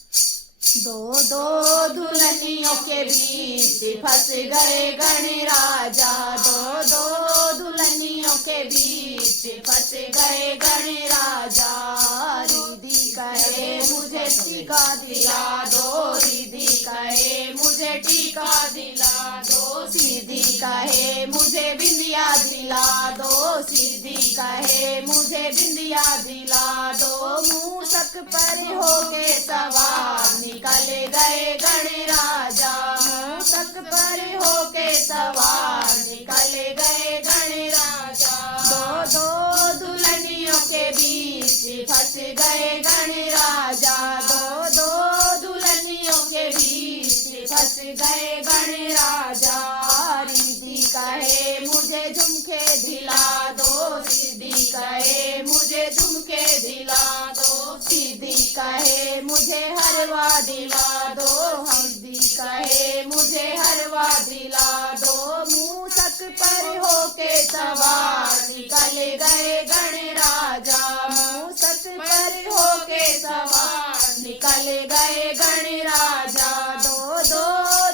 दो दो दुल्हनियों के बीच फंस गए गणराजा। दो दो दुल्हनियों के बीच फंस गए गणराजा। रिधि कहे मुझे टीका दिला दो, रिधि कहे मुझे टीका दिला दो। सीधी कहे मुझे बिंदिया दिला दो, सीधी कहे मुझे बिंदिया दिला दो। मूसक पर होके सवार निकल गए गणराजा। मूसक पर होके सवार निकल गए गणराजा। दो दो दुल्हनियों के बीच फंस गए गणराजा। दो दो दुल्हनियों के बीच फंस गए गणराजा। रिधि कहे मुझे झुमके दिला दो, सीधी कहे मुझे झुमके दिला दो। सीधी कहे मुझे हलवा दिला दो, सीधी कहे मुझे हलवा दिला दो। मूसक पर होके सवार निकल गए गणराजा। मूसक पर होके सवार निकल गए गणराजा। दो दो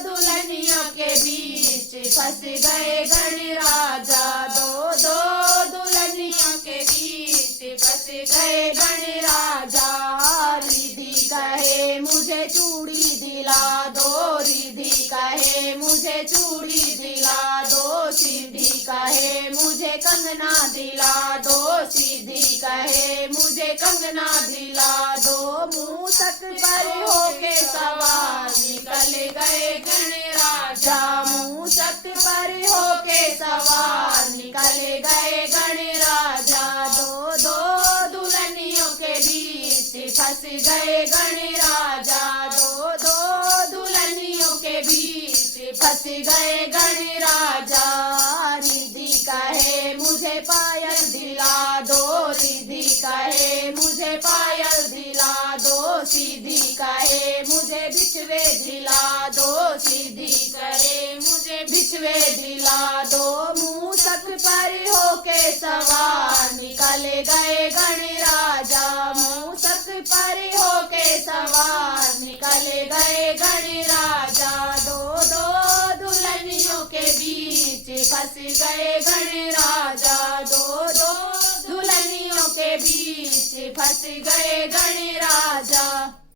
दुल्हनियों के बीच फंस गए गणराजा। दो दो दुल्हनियों के बीच फंस गए गणराजा। रिधि कहे मुझे चूड़ी दिला दो, रिधि कहे मुझे चूड़ी दिला दो। सीधी कहे मुझे कंगना दिला दो, सीधी कहे मुझे कंगना दिला दो। मूसक पर होके सवार निकल गए गणराजा। मूसक पर होके सवार निकल गए गणराजा। दो दो दुल्हनियों के बीच फंस गए गणराजा। दो दो दुल्हनियों के बीच फंस गए गणराजा। रिधि कहे मुझे पायल दिला दो, रिधि कहे मुझे पायल दिला दो। सीधी कहे मुझे बिछवे दिला दो, सीधी कहे मुझे बिछवे दिला दो। मूसक पर होके सवार निकल गए गणराजा। मूसक पर होके सवार निकल गए गणराजा। दो दो दुल्हनियों के बीच फंस गए गणराजा। दो दो दुल्हनियों के बीच फंस गए गणराजा।